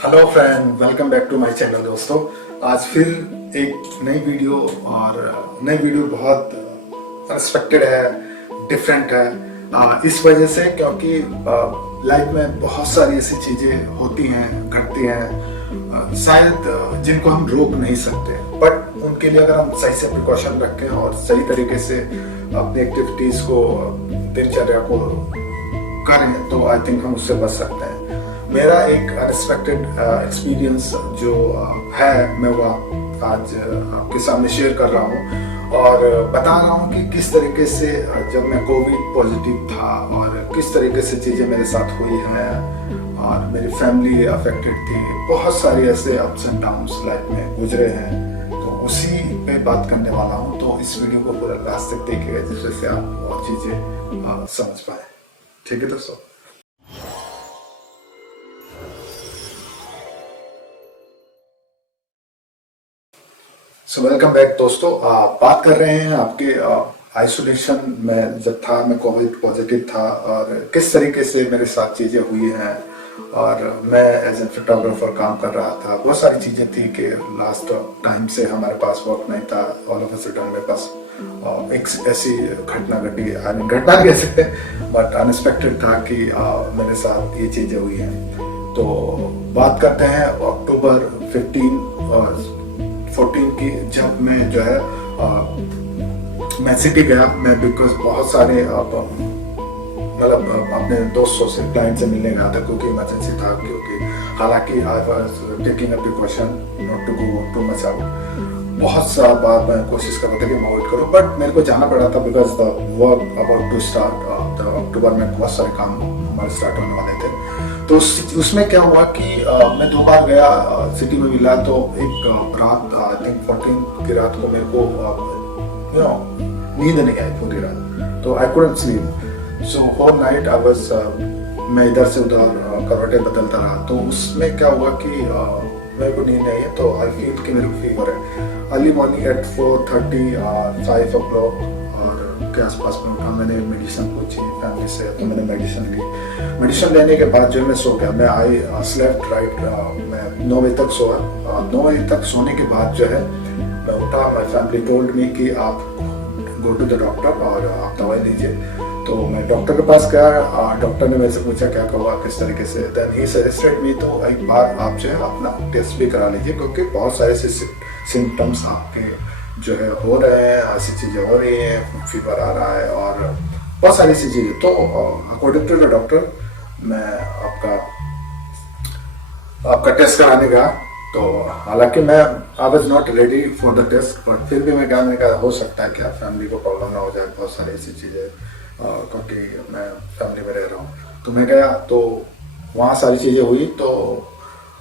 Hello friend, welcome back to my channel. दोस्तों, आज फिर एक नई वीडियो और नई वीडियो बहुत अनएक्सपेक्टेड है, डिफरेंट है। इस वजह से क्योंकि लाइफ में बहुत सारी ऐसी चीज़ें होती हैं, घटती हैं, शायद जिनको हम रोक नहीं सकते, बट उनके लिए अगर हम सही से प्रिकॉशन रखें और सही तरीके से अपनी एक्टिविटीज़ को, दिनचर्या को करें तो आई थिंक हम उससे बच सकते हैं। मेरा एक अनएक्सपेक्टेड एक्सपीरियंस जो है, मैं वो आज आपके सामने शेयर कर रहा हूँ और बता रहा हूँ कि किस तरीके से जब मैं कोविड पॉजिटिव था और किस तरीके से चीज़ें मेरे साथ हुई हैं और मेरी फैमिली अफेक्टेड थी। बहुत सारी ऐसे अप्स एंड डाउन्स लाइफ में गुजरे हैं, तो उसी पे बात करने वाला हूँ। तो इस वीडियो को पूरा लास्ट तक देखिएगा जिससे आप और चीज़ें समझ पाए। ठीक है दोस्तों। सो वेलकम बैक दोस्तों। बात कर रहे हैं आपके आइसोलेशन में जब था, मैं कोविड पॉजिटिव था और किस तरीके से मेरे साथ चीज़ें हुई हैं। और मैं एज ए फोटोग्राफर काम कर रहा था। बहुत सारी चीज़ें थी कि लास्ट टाइम से हमारे पास वर्क नहीं था। ऑल ऑफ अ सडन मेरे पास एक ऐसी घटना घटी, घटना कह सकते हैं, बट अनएक्सपेक्टेड था कि मेरे साथ ये चीज़ें हुई हैं। तो बात करते हैं अक्टूबर 14 की, जब मैं जो है मैं सिटी गया। मैं बिकॉज बहुत सारे मतलब अपने दोस्तों से, क्लाइंट से मिलने गया था क्योंकि इमरजेंसी था। क्योंकि हालांकि I was taking a precaution not to go too much out. बहुत सा बार मैं कोशिश कर रहा था कि मैं अवॉइड करूं, बट मेरे को जाना पड़ा था because the work about to start. October में बहुत सारे काम हमारे स्टार्ट होने वाले थे। तो उसमें क्या हुआ कि मैं 2 बार गया, सिटी में मिला। तो एक रात, आई थिंक 14 की रात को मेरे को नींद नहीं आई पूरी रात। तो I couldn't sleep. So whole night I was, मैं इधर से उधर करवटें बदलता रहा। तो उसमें क्या हुआ कि मेरे को नींद नहीं आई है, तो आई फील कि मेरे को फीवर है। अर्ली मॉर्निंग एट 4:30 5 o'clock और के आसपास में उठा। मैंने मेडिसिन पूछी फैमिली से, तो मैंने मेडिसिन ली। मेडिसिन लेने के बाद जो मैं सो गया। मैं आई स्लेप्ट राइट, मैं 9 बजे तक सोया। 9 बजे तक सोने के बाद जो है मैं उठा। माई फैमिली टोल्ड मी कि आप गो टू द डॉक्टर और आप दवाई लीजिए। तो मैं डॉक्टर के पास गया। डॉक्टर ने मेरे से पूछा क्या हुआ, किस तरीके से। देन ही सजेस्टेड मी, तो एक बार आप जो है अपना टेस्ट भी करा लीजिए क्योंकि बहुत सारे ऐसे सिम्टम्स आपके जो है हो रहे हैं, ऐसी चीज़ें हो रही हैं, फीवर आ रहा है और बहुत सारी ऐसी चीज़ें। तो अकॉर्डिंग टू द डॉक्टर मैं आपका टेस्ट कराने गया। तो हालांकि मैं I was not ready for the test, but फिर भी मैं क्या, मैंने कहा हो सकता है कि आप फैमिली को प्रॉब्लम ना हो जाए, बहुत सारी ऐसी चीज़ें, क्योंकि मैं फैमिली में रह रहा हूँ। तो मैं गया, तो वहाँ सारी चीज़ें हुई। तो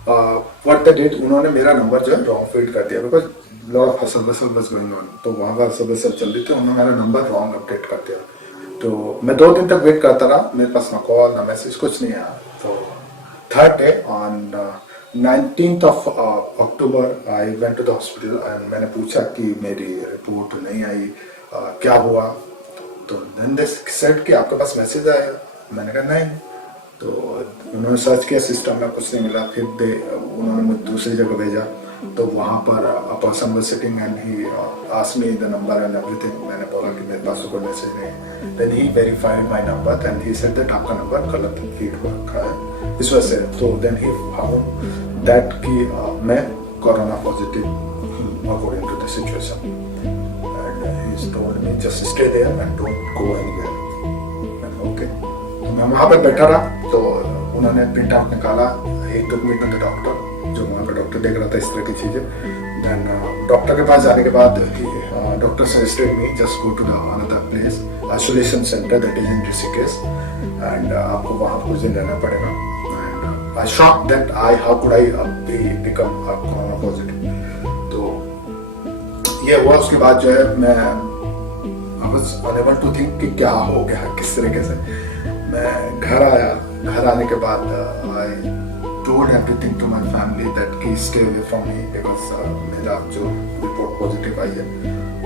व्हाट द डेट, उन्होंने मेरा नंबर जो है रॉन्ग फीड कर दिया बिकॉज लॉट ऑफ हसल वसल वाज गोइंग ऑन। तो वहाँ का हसल वसल चल रही थी, उन्होंने मेरा नंबर रॉन्ग अपडेट कर दिया। तो मैं 2 दिन तक वेट करता रहा, मेरे पास ना कॉल ना मैसेज, कुछ नहीं आया। तो third day on 19th of October I went to the hospital and मैंने पूछा कि मेरी रिपोर्ट नहीं आई, क्या हुआ। तो देन दे सेड कि आपके पास मैसेज आया। मैंने कहा नहीं। तो उन्होंने सर्च किया सिस्टम में, कुछ नहीं मिला। फिर उन्होंने मुझे दूसरी जगह भेजा। तो वहाँ पर a person was sitting and he asked me the number and everything. मैंने बोला कि मेरे पास तो कोई मैसेज नहीं है। Then he verified my number and he said that आपका नंबर गलत फीड हो रखा है इस वजह से। तो देन ही फाउंड दैट कि मैं corona positive according to the situation and he told me just stay there and don't go anywhere. Okay, तो मैं वहाँ पर बैठा रहा। तो उन्होंने प्रिंट आउट निकाला। ही टुक मी टू द डॉक्टर, जो वहाँ का डॉक्टर देख रहा था इस तरह की चीज़ें। देन डॉक्टर के पास जाने के बाद doctor suggested me just go to the another place, isolation centre that is in Rishikesh, and आपको वहाँ कुछ दिन रहना पड़ेगा। And I shock that how could I become corona positive. तो ये हुआ। उसके बाद जो है मैं I was unable to think कि क्या हो गया, किस तरीके से। मैं घर आया। घर आने के बाद आई told everything to my family that कि stay away from me because मेरा जो रिपोर्ट पॉजिटिव आई है।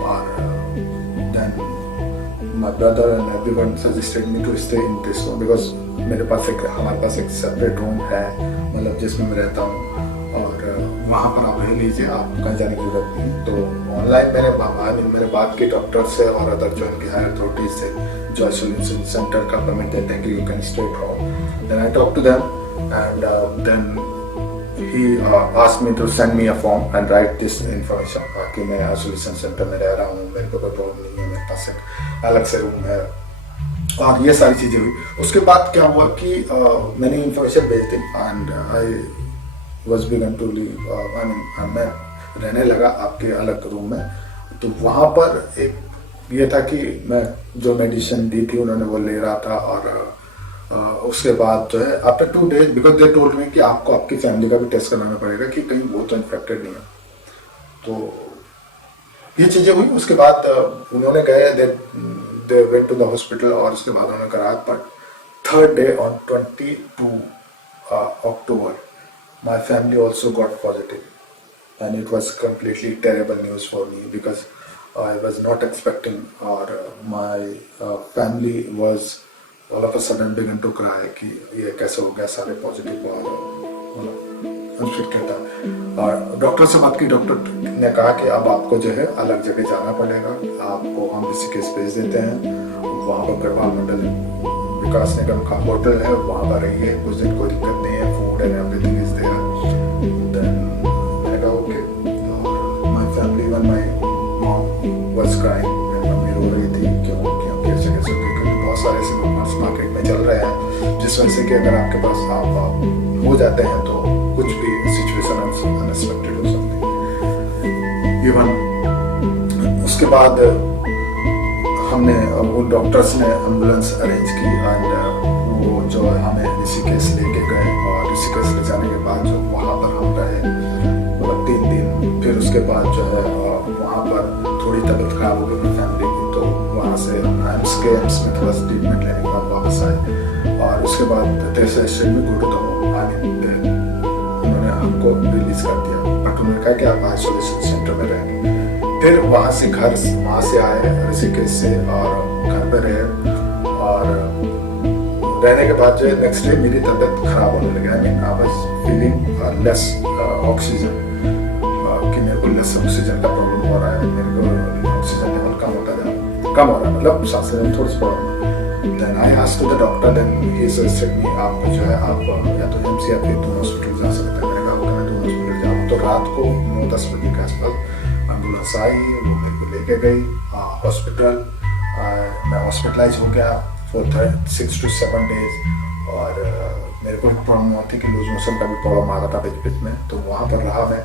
और then my brother and everyone suggested me to stay in this room because हमारे पास एक सेपरेट रूम है। मतलब मतलब जिसमें मैं रहता हूँ, और वहाँ पर आप रह लीजिए, आप कहीं जाने की जरूरत नहीं। तो ऑनलाइन मैंने बात की डॉक्टर से और अदर जो इनकी हायर अथॉरिटीज से, जो आइसोलेशन सेंटर का परमिट देते हैं कि you can stay at home. Then I talk to them and then he asked me to send me a form and write this information कि मैं आइसोलेशन सेंटर में रह रहा हूँ, मेरे को कोई प्रॉब्लम नहीं है, मेरे पास एक अलग से रूम है, और ये सारी चीज़ें हुई। उसके बाद क्या हुआ कि मैंने इन्फॉर्मेशन भेज दी and I was began to live, I mean मैं रहने लगा आपके अलग रूम में। तो वहाँ पर एक ये था कि मैं जो मेडिसिन दी थी उन्होंने वो ले रहा था, और उसके बाद जो है after 2 days, because they told me कि आपको आपकी फैमिली का भी टेस्ट कराना पड़ेगा कि कहीं वो तो इन्फेक्टेड नहीं है। तो ये चीज़ें हुई। उसके बाद उन्होंने गए, they went to the hospital, और उसके बाद उन्होंने कराया। But 3rd day on 22 October my family also got positive, and it was completely terrible news for me because I was not expecting, or my family was all of a sudden began to cry कि ये कैसे हो गया, सारे positive और unfit था। और doctor से बात की, डॉक्टर ने कहा कि अब आपको जो है अलग जगह जाना पड़ेगा, आपको हम ऋषिकेश भेज देते हैं, वहाँ पर गढ़वाल मंडल विकास निगम का होटल है, वहाँ पर रहिए कुछ दिन, कोई दिक्कत नहीं है, food and everything is there. Then मैंने कहा okay. My family one my mom was crying, mummy रो रही थी क्यों कैसे कैसे, क्योंकि बहुत सारे ऐसे रूमर्स मार्केट में चल रहे हैं जिस वजह से कि अगर आपके पास आप हो जाते हैं तो कुछ भी सिचुएशन अनएक्सपेक्टेड हो सकती है। इवन उसके बाद हमने वो डॉक्टर्स ने एम्बुलेंस अरेंज की, एंड वो जो हमें ऋषिकेश लेके गए, और ऋषिकेश ले जाने के बाद जो वहाँ पर हम रहे मतलब 3 दिन। फिर उसके बाद जो है वहाँ पर थोड़ी तबीयत खराब हो गई मेरी फैमिली की, तो वहाँ से एम्स में थोड़ा सा ट्रीटमेंट लेने के बाद वापस आए, और उसके बाद जैसे स्टेट में गुड तो उन्होंने हमको रिलीज कर दिया। बट उन्होंने कहा कि आप आइसोलेशन सेंटर में रहेंगे। फिर वहाँ से आए ऋषिकेश से, और घर पे रहे, और रहने के बाद जो है नेक्स्ट डे मेरी तबीयत खराब होने लगी। I mean I was feeling less oxygen, कि मेरे को लेस ऑक्सीजन का प्रॉब्लम हो रहा है, मेरे को ऑक्सीजन लेवल कम हो रहा है, मतलब सांस लेने में थोड़ी सी प्रॉब्लम है। Then I asked to the doctor, then he suggested me, आप जो है आप या तो एम्स या फिर दोनों हॉस्पिटल जा सकते हैं। मैंने कहा ओके, मैं दोनों हॉस्पिटल जाऊँ। तो रात को 9-10 बजे के आसपास एम्बुलेंस आई, वो मेरे को लेके गई हॉस्पिटल। मैं हॉस्पिटलाइज हो गया फॉर 6 to 7 days, और मेरे को एक प्रॉब्लम होती कि लूज मोशन का भी प्रॉब्लम आ रहा था बीच बीच में, तो वहाँ पर रहा मैं।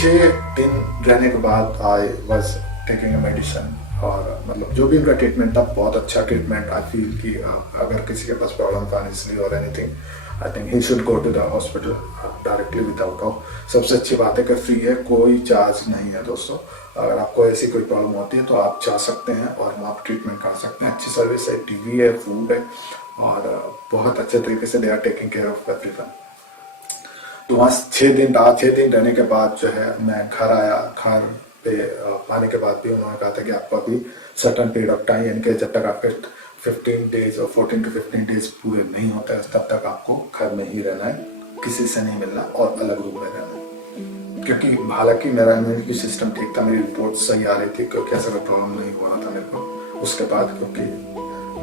6 दिन रहने के बाद I was taking a medicine, और मतलब जो भी उनका ट्रीटमेंट था बहुत अच्छा ट्रीटमेंट। आई फील कि अगर किसी के पास प्रॉब्लम फाइनेंशियली और anything, I think he should go to the hospital directly without cost. सबसे अच्छी बात है कि फ्री है, कोई चार्ज नहीं है दोस्तों। अगर आपको ऐसी कोई प्रॉब्लम होती है तो आप जा सकते हैं और वहाँ पर ट्रीटमेंट करा सकते हैं। अच्छी सर्विस है, टीवी है, फूड है, और बहुत अच्छे तरीके से they are taking care of everyone. तो वहाँ 6 दिन रहा। 6 दिन रहने के बाद जो है मैं घर आया। घर पे आने के बाद भी उन्होंने कहा था कि आपको अभी सर्टन पीरियड ऑफ टाइम, यानी कि जब तक आपके 15 days और 14 to 15 days पूरे नहीं होते हैं तब तक आपको घर में ही रहना है, किसी से नहीं मिलना और अलग रूम में रहना है। क्योंकि हालांकि मेरा इम्यूनिटी सिस्टम ठीक था, मेरी रिपोर्ट सही आ रही थी, क्योंकि ऐसा कोई प्रॉब्लम नहीं हो रहा था मेरे को। उसके बाद क्योंकि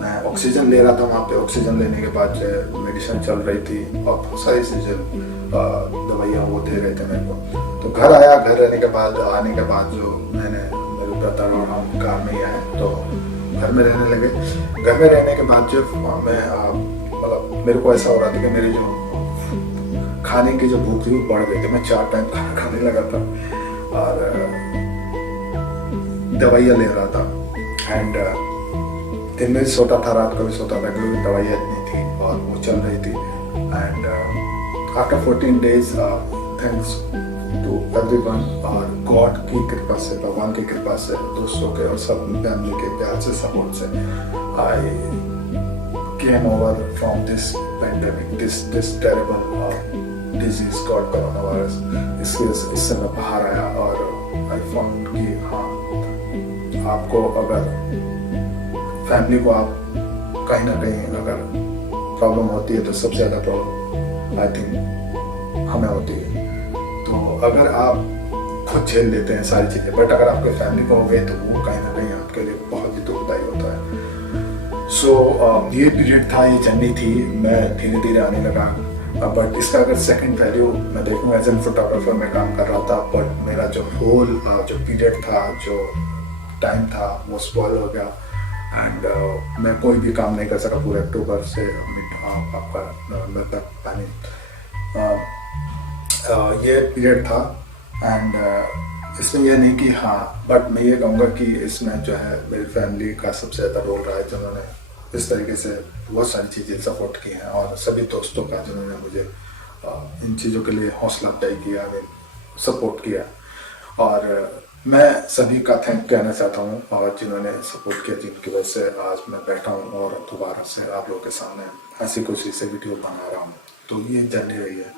मैं ऑक्सीजन ले रहा था वहाँ पे, ऑक्सीजन लेने के बाद जो मेडिसिन चल रही थी और बहुत सारी चीज़ें दवाइयाँ वो दे रहे थे मेरे को। तो घर आया। घर रहने के बाद आने के बाद जो मैंने मेरे ब्रदर और हम कार में ही आए, तो घर में रहने लगे। घर में रहने के बाद जो मैं मतलब मेरे को ऐसा हो रहा था कि मेरी जो खाने की जो भूख थी वो बढ़ गई थी। मैं 4 टाइम खाना खाने लगा था और दवाइयाँ ले रहा था। एंड दिन में सोता था, रात को भी सोता था, क्योंकि दवाइयाँ इतनी थी और वो चल रही थी। And after 14 days thanks to everyone और गॉड की कृपा से, भगवान की कृपा से, दोस्तों के और सब फैमिली के प्यार से, सपोर्ट से, I came over from this pandemic, this terrible disease called corona virus. इससे मैं बाहर आया और आई फाउंड कि हाँ, आपको अगर फैमिली को आप कहीं ना कहीं अगर प्रॉब्लम होती है तो सबसे ज़्यादा प्रॉब्लम आई थिंक हमें होती है। तो अगर आप खुद झेल लेते हैं सारी चीज़ें, बट अगर आपके फैमिली को हो गई तो वो कहीं ना कहीं आपके लिए बहुत ही दुखदायी होता है। सो ये पीरियड था, ये जर्नी थी, मैं धीरे धीरे आने लगा। बट इसका अगर सेकंड वैल्यू मैं देखूँ, एज एन फोटोग्राफर मैं काम कर रहा था, बट मेरा जो होल जो पीरियड था, जो टाइम था, वो स्पॉइल हो गया। एंड मैं कोई भी काम नहीं कर सका पूरे अक्टूबर से आपका नवंबर तक। ये पीरियड था। एंड इसमें यह नहीं कि हाँ, बट मैं ये कहूँगा कि इसमें जो है मेरी फैमिली का सबसे ज़्यादा रोल रहा है, जिन्होंने इस तरीके से बहुत सारी चीज़ें सपोर्ट की हैं, और सभी दोस्तों का जिन्होंने मुझे इन चीज़ों के लिए हौसला अफजाई किया, सपोर्ट किया। और मैं सभी का थैंक कहना चाहता हूँ, और जिन्होंने सपोर्ट किया, जिनकी वजह से आज मैं बैठा हूँ और दोबारा से आप लोगों के सामने हंसी खुशी से वीडियो बना रहा हूँ। तो ये जर्नी रही है।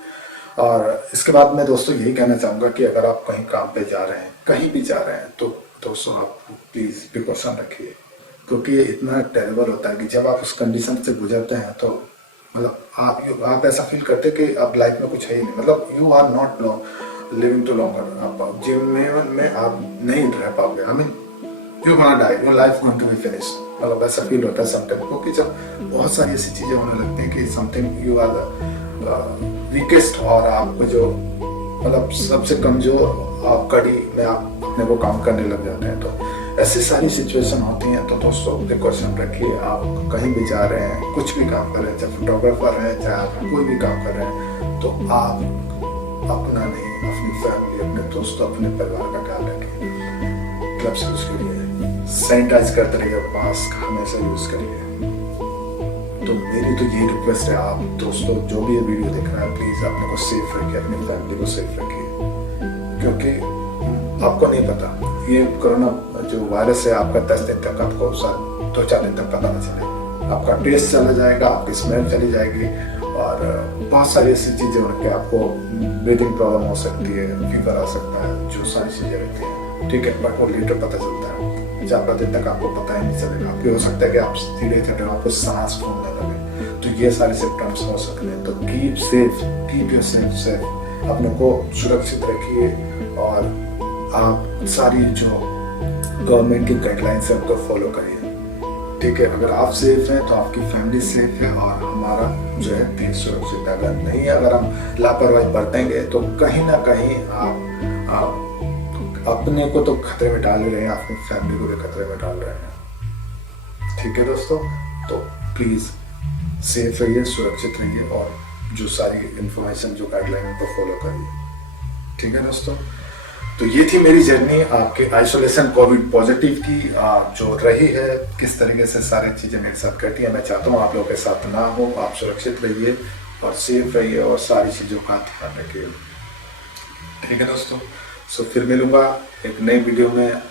और इसके बाद मैं दोस्तों यही कहना चाहूँगा कि अगर आप कहीं काम पे जा रहे हैं, कहीं भी जा रहे हैं, तो दोस्तों आप प्लीज़ प्रिकॉशन रखिए, क्योंकि ये इतना टेरेबल होता है कि जब आप उस कंडीशन से गुजरते हैं तो मतलब आप ऐसा फील करते हैं कि अब लाइफ में कुछ है ही नहीं, मतलब you are not living too longer. आप जीवन में आप नहीं रह पाओगे। I mean you gonna die, your life going to be finished, मतलब ऐसा फील होता है समटाइम। क्योंकि जब बहुत सारी ऐसी चीज़ें होने लगती हैं कि समथिंग यू आर वीकेस्ट, और आपको जो मतलब सबसे कमजोर कड़ी में आप अपने को काम करने लग जाते हैं। तो ऐसी सारी सिचुएशन होती हैं। तो दोस्तों प्रिकॉशन रखिए। आप कहीं भी जा रहे हैं, कुछ भी काम कर रहे हैं, चाहे फोटोग्राफर है, चाहे आप कोई भी काम कर रहे हैं, तो आप अपना नहीं, अपनी फैमिली, अपने दोस्तों, अपने परिवार का ख्याल रखिए। ग्लव्स यूज करिए, सैनिटाइज करते रहिए, मास्क हमेशा यूज करिए। तो मेरी तो यही रिक्वेस्ट है, आप दोस्तों जो भी ये वीडियो देख रहे हैं, प्लीज़ अपने को सेफ रखिए, अपनी फैमिली को सेफ रखिए, क्योंकि आपको नहीं पता ये कोरोना जो वायरस है आपका 10 दिन तक, आपको 2-4 दिन तक पता न चले। आपका टेस्ट चला जाएगा, आपकी स्मेल चली जाएगी, और बहुत सारी ऐसी चीज़ें होने के आपको ब्रीदिंग प्रॉब्लम हो सकती है, फीवर आ सकता है, जो सारी चीज़ें रहती हैं, ठीक है। बट वो लेटर पता चलता है, 4 दिन तक आपको पता ही नहीं चलेगा। आपको हो सकता है कि आप धीरे धीरे आपको सांस फूलने लगे, तो ये सारे सिम्टम्स हो सकते हैं। तो keep safe, keep your safe, अपने को सुरक्षित रखिए, और आप सारी जो गवर्नमेंट की गाइडलाइंस है उनको फॉलो करिए, ठीक है। अगर आप सेफ हैं तो आपकी फैमिली सेफ है, और हमारा जो है देश सुरक्षित है। अगर नहीं, अगर हम लापरवाही बरतेंगे तो कहीं ना कहीं आप अपने को तो खतरे में डाल ही रहे हैं, अपनी फैमिली को भी खतरे में डाल रहे हैं, ठीक है दोस्तों। तो प्लीज़ सेफ रहिए, सुरक्षित रहिए, और जो सारी इन्फॉर्मेशन, जो गाइडलाइन उनको फॉलो करिए, ठीक है दोस्तों। तो ये थी मेरी जर्नी आपके आइसोलेशन कोविड पॉजिटिव की, जो रही है, किस तरीके से सारी चीज़ें मेरे साथ घटी है। मैं चाहता हूँ आप लोगों के साथ ना हो। आप सुरक्षित रहिए और सेफ रहिए, और सारी चीज़ों का ध्यान रखिए, ठीक है दोस्तों। सो फिर मिलूंगा एक नई वीडियो में,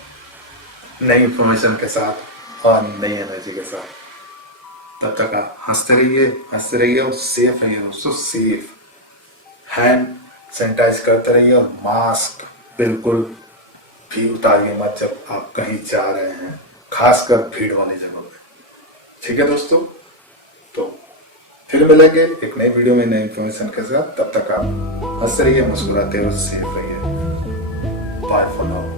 नई इंफॉर्मेशन के साथ और नई एनर्जी के साथ। तब तक आप हंसते रहिए और सेफ रहिए दोस्तों, सेफ। हैंड सैनिटाइज करते रहिए, और मास्क बिल्कुल भी उतारिए मत जब आप कहीं जा रहे हैं, खासकर भीड़ वाली जगह पे, ठीक है दोस्तों। तो फिर मिलेंगे एक नई वीडियो में नई इंफॉर्मेशन के साथ। तब तक आप हंसते रहिए, मुस्कुराते रहिए, सेफ रहिए। Bye for now.